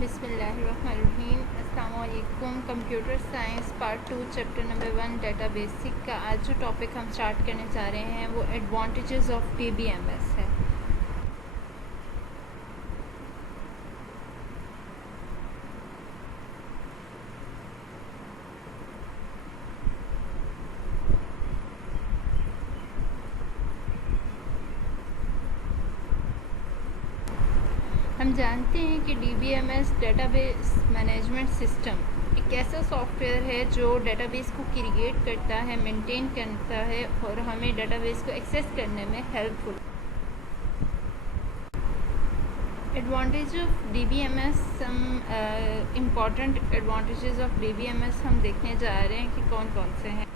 बिस्मिल्लाहिर्रहमानिर्रहीम। अस्सलाम वालेकुम। Computer science part 2 chapter number 1 data basic का आज जो टॉपिक हम स्टार्ट करने जा रहे हैं वो एडवांटेजेस ऑफ डीबीएमएस है। हम जानते हैं कि डीबीएमएस डेटाबेस मैनेजमेंट सिस्टम एक ऐसा सॉफ्टवेयर है जो डेटाबेस को क्रिएट करता है, मेंटेन करता है और हमें डेटाबेस को एक्सेस करने में helpful. Advantage of DBMS, some important advantages of DBMS हम देखने जा रहे हैं कि कौन कौन से हैं।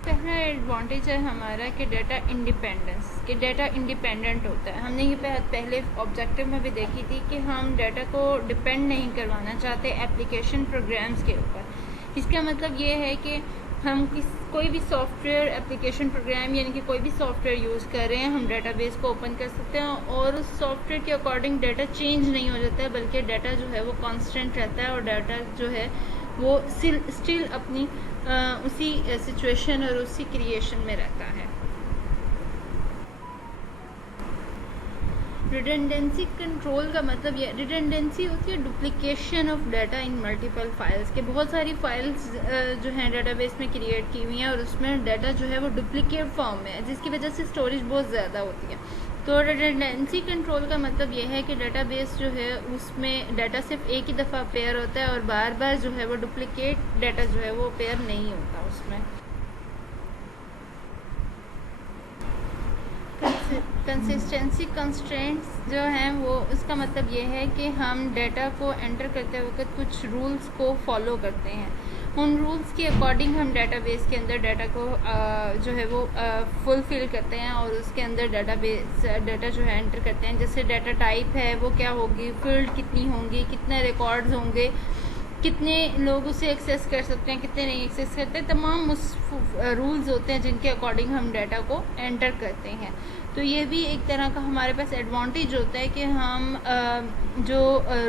पहला एडवांटेज है हमारा कि डाटा इंडिपेंडेंस, कि डाटा इंडिपेंडेंट होता है। हमने ये पहले ऑब्जेक्टिव में भी देखी थी कि हम डाटा को डिपेंड नहीं करवाना चाहते एप्लीकेशन प्रोग्राम्स के ऊपर। इसका मतलब ये है कि हम कोई भी सॉफ्टवेयर एप्लीकेशन प्रोग्राम यानी कि कोई भी सॉफ्टवेयर यूज़ कर रहे हैं, हम डाटाबेस को ओपन कर सकते हैं और उस सॉफ्टवेयर के अकॉर्डिंग डाटा चेंज नहीं हो जाता है, बल्कि डाटा जो है वो कांस्टेंट रहता है और डाटा जो है वो स्टिल अपनी उसी सिचुएशन और उसी क्रिएशन में रहता है। रिडंडेंसी कंट्रोल का मतलब ये, रिडंडेंसी होती है duplication of data in multiple files, के बहुत सारी फाइल्स जो हैं डेटाबेस में क्रिएट की हुई हैं और उसमें डाटा जो है वो डुप्लीकेट फॉर्म में है, जिसकी वजह से स्टोरेज बहुत ज़्यादा होती है। तो रिडंडेंसी कंट्रोल का मतलब ये है कि डेटाबेस जो है उसमें डाटा सिर्फ एक ही दफ़ा पेयर होता है और बार बार जो है वो डुप्लीकेट डाटा जो है वो पेयर नहीं होता उसमें। कंसिस्टेंसी कंस्ट्रेंट्स जो हैं वो उसका मतलब ये है कि हम डाटा को एंटर करते वक्त कुछ रूल्स को फॉलो करते हैं। उन रूल्स के अकॉर्डिंग हम डाटाबेस के अंदर डाटा को जो है वो फुलफ़िल करते हैं और उसके अंदर डाटा जो है एंटर करते हैं। जैसे डाटा टाइप है वो क्या होगी, फील्ड कितनी होंगी, कितने रिकॉर्ड्स होंगे, कितने लोग उसे एक्सेस कर सकते हैं, कितने नहीं एक्सेस करते, तमाम उस रूल्स होते हैं जिनके अकॉर्डिंग हम डाटा को एंटर करते हैं। तो ये भी एक तरह का हमारे पास एडवांटेज होता है कि हम जो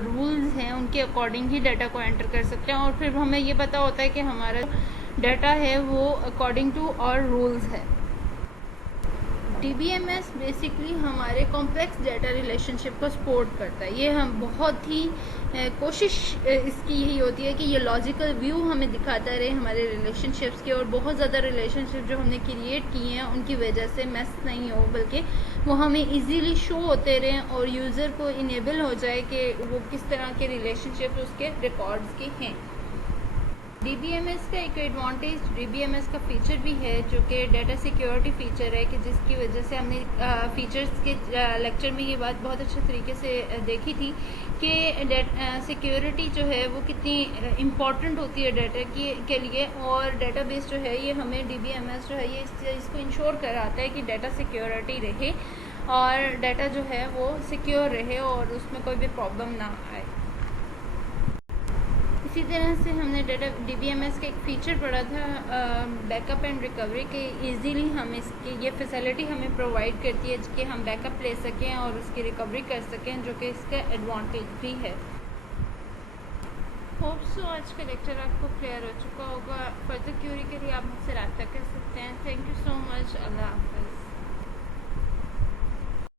रूल्स हैं उनके अकॉर्डिंग ही डाटा को एंटर कर सकते हैं और फिर हमें ये पता होता है कि हमारा डाटा है वो अकॉर्डिंग टू और रूल्स है। डीबीएमएस बेसिकली हमारे कॉम्प्लेक्स डाटा रिलेशनशिप को सपोर्ट करता है। ये हम बहुत ही कोशिश इसकी यही होती है कि ये लॉजिकल व्यू हमें दिखाता रहे हमारे रिलेशनशिप्स के, और बहुत ज़्यादा रिलेशनशिप जो हमने क्रिएट किए हैं उनकी वजह से मैस नहीं हो, बल्कि वो हमें इजीली शो होते रहें और यूज़र को इनेबल हो जाए कि वो किस तरह के रिलेशनशिप उसके रिकॉर्ड्स के हैं। डीबीएमएस का एक एडवांटेज डीबीएमएस का फीचर भी है जो कि डाटा सिक्योरिटी फ़ीचर है, कि जिसकी वजह से हमने फ़ीचर्स के लेक्चर में ये बात बहुत अच्छे तरीके से देखी थी कि सिक्योरिटी जो है वो कितनी इम्पॉर्टेंट होती है डाटा के लिए, और डाटाबेस जो है ये हमें डीबीएमएस जो है ये इस चीज़ को इंश्योर कराता है कि डाटा सिक्योरिटी रहे और डाटा जो है वो सिक्योर रहे और उसमें कोई भी प्रॉब्लम ना आए। इसी तरह से हमने डाटा डीबीएमएस का एक फ़ीचर पढ़ा था बैकअप एंड रिकवरी के। इजीली हम इसकी ये फैसिलिटी हमें प्रोवाइड करती है कि हम बैकअप ले सकें और उसकी रिकवरी कर सकें, जो कि इसका एडवांटेज भी है। होप सो आज का लेक्चर आपको क्लियर हो चुका होगा। फर्दर क्यूरी के लिए आप मुझसे रब्ता कर सकते हैं। Thank you so much. अल्लाह हाफ़िज़।